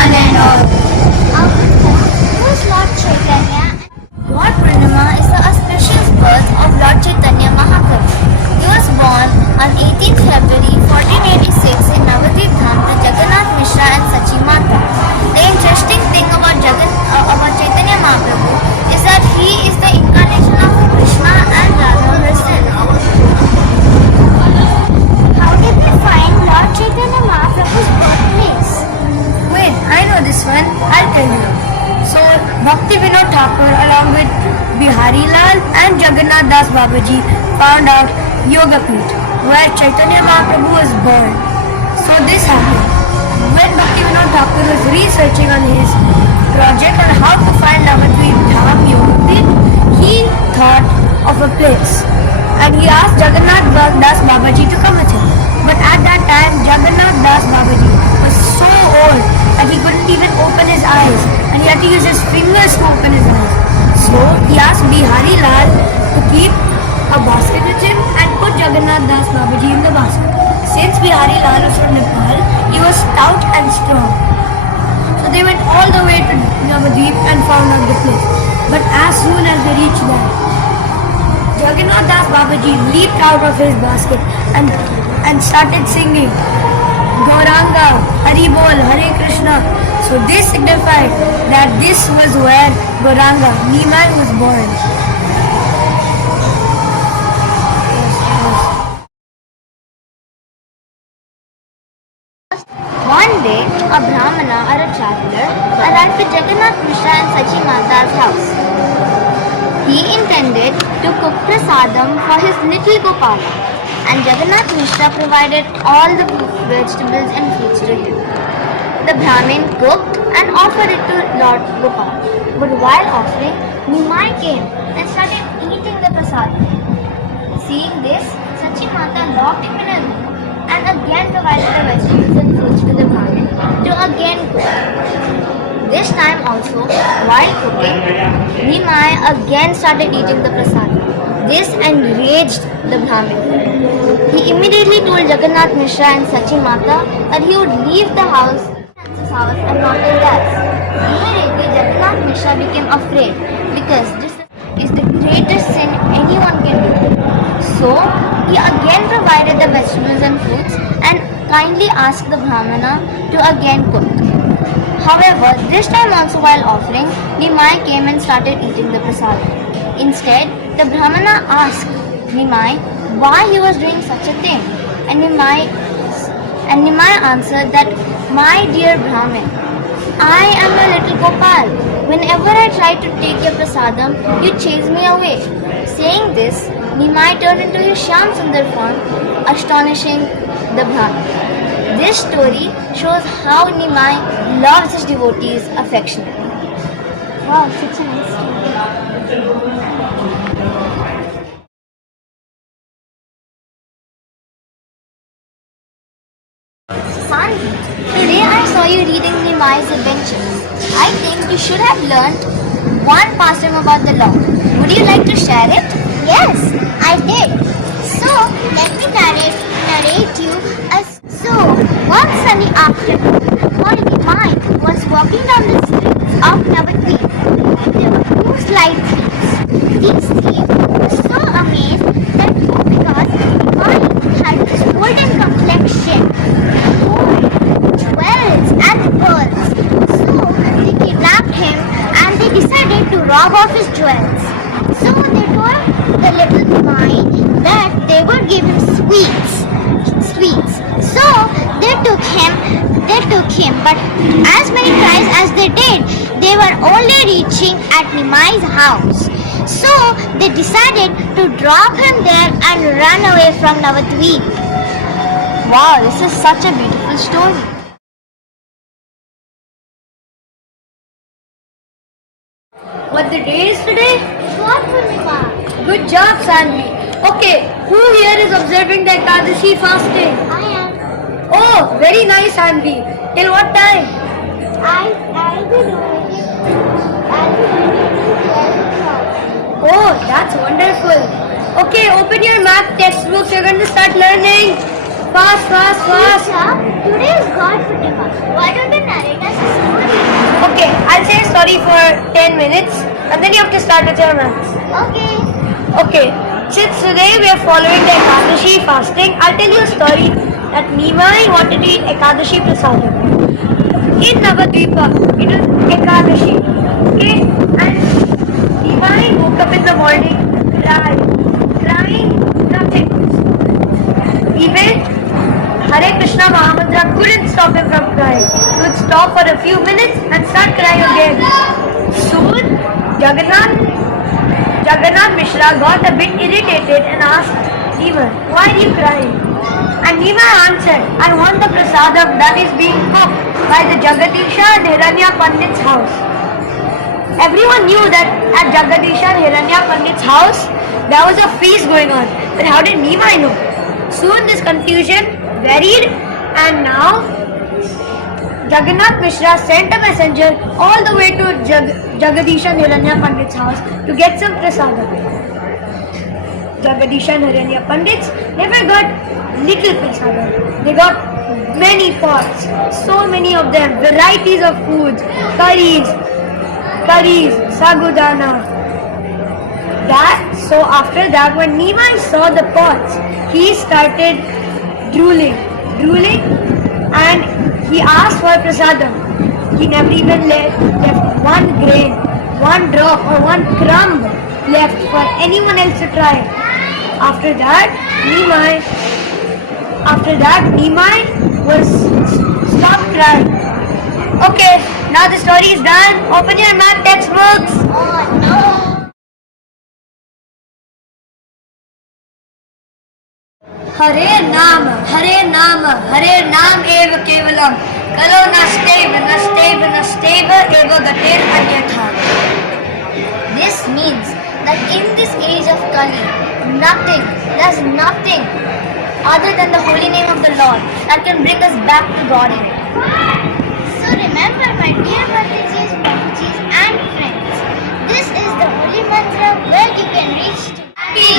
one and all. Who is Lord Chaitanya? Lord Purnima is the auspicious birth of Lord Chaitanya Mahaprabhu. He was born on 18th February 1486 in Navadvip Dham to Jagannath Mishra and Sachi Mata. The interesting thing about Chaitanya Mahaprabhu is that he is the incarnation of Krishna and Radha herself. How did we find Lord Chaitanya Mahaprabhu's birthplace? Wait, I know this one. I'll tell you. So, Bhakti Vinod Thakur along with Bihari Lal and Jagannath Das Babaji found out Yoga Peeth, where Chaitanya Mahaprabhu was born. So this happened. When Bhakti Vinod Thakur was researching on his project on how to find Navadvip Dham Yoga Peeth, he thought of a place. And he asked Jagannath Das Babaji to come with him. But at that time, Jagannath Das Babaji was so old that he couldn't even open his eyes, and he had to use his fingers to open his eyes. So he asked Bihari Lal to keep a basket with him and put Jagannath Das Babaji in the basket. Since Bihari Lal was from Nepal, he was stout and strong. So they went all the way to Navadvip and found out the place. But as soon as they reached there, Jagannath Das Babaji leaped out of his basket and started singing Gauranga, Hari Bol, Hare Krishna. So this signified that this was where Gauranga, Nimai, was born. One day, a Brahmana or a traveler arrived to Jagannath Mishra and Sachi Mata's house. He intended to cook prasadam for his little Gopala, and Jagannath Mishra provided all the vegetables and fruits to him. The Brahmin cooked and offered it to Lord Gopal. But while offering, Nimai came and started eating the prasadam. Seeing this, Sachi Mata locked him in a room and again provided the vegetables and fruits to the Brahmin to again cook. This time also, while cooking, Nimai again started eating the prasadam. This enraged the Brahmin. He immediately told Jagannath Mishra and Sachi Mata that he would leave the house and not the gas. Immediately, Jagannath Mishra became afraid because this is the greatest sin anyone can do. So, he again provided the vegetables and fruits and kindly asked the Brahmana to again cook. However, this time also while offering, Nimai came and started eating the prasadam. Instead, the Brahmana asked Nimai why he was doing such a thing, and Nimai answered that, "My dear Brahmin, I am a little Gopal. Whenever I try to take your prasadam, you chase me away." Saying this, Nimai turned into his Shyam Sundar form, astonishing the Brahmin. This story shows how Nimai loves his devotees affectionately. Wow, such a nice story. Sandy, today I saw you reading Nimai's adventures. I think you should have learnt one pastime about the Lord. Would you like to share it? Yes, I did. So, let me narrate you so one sunny afternoon, Lord Nimai was walking down the streets of Navadvip. There were two slide trees. These three were so amazed that because Nimai had this golden complexion, jewels and pearls. So they kidnapped him and they decided to rob off his jewels. So they told the little Nimai that they would give him sweets. So they took him, but as many tries as they did, they were only reaching at Nimai's house. So they decided to drop him there and run away from Navadvip. Wow, this is such a beautiful story. What the day is today? Lord Purnima. Good job, Sanvi. Okay, who here is observing the Ekadashi fasting? I am. Oh, very nice, Sanvi. Till what time? I'll be doing it. I'll be doing it till 12 o'clock. Oh, that's wonderful. Okay, open your math textbooks. You're going to start learning. Fast. Teacher, today is God Purnima. Why don't you narrate us a story? Okay, I'll say a story for 10 minutes and then you have to start with your maths. Okay. Okay, since today we are following the Ekadashi fasting, I'll tell you a story that Nimai wanted to eat Ekadashi prasadam. In Navadvipa, it was Ekadashi. Okay, and Nimai woke up in the morning, crying, nothing. Even Hare Krishna Mahamantra couldn't stop him from crying. He would stop for a few minutes and start crying again. Soon, Jagannath Mishra got a bit irritated and asked Nima, why are you crying? And Nima answered, I want the prasadam that is being cooked by the Jagadisha and Hiranya Pandit's house. Everyone knew that at Jagadisha and Hiranya Pandit's house, there was a feast going on. But how did Nima know? Soon this confusion varied and now Jagannath Mishra sent a messenger all the way to Jagadisha and Hiranya Pandit's house to get some prasadam. Jagadisha and Hiranya Pandits never got little prasadam. They got many pots, so many of them, varieties of foods, curries, sagudana. So after that, when Nimai saw the pots, he started drooling, and he asked for prasadam. He never even left one grain, one drop or one crumb left for anyone else to try. After that, Nimai was stopped crying. Okay, now the story is done. Open your math textbooks. Oh no. Hare Naam eva kevalam. Kalo nasteva eva gatir anyatha. This means that in this age of Kali, there's nothing other than the holy name of the Lord that can bring us back to Godhead. So remember, my dear Bhattijis, Prabhujis and friends, this is the holy mantra where you can reach to Happy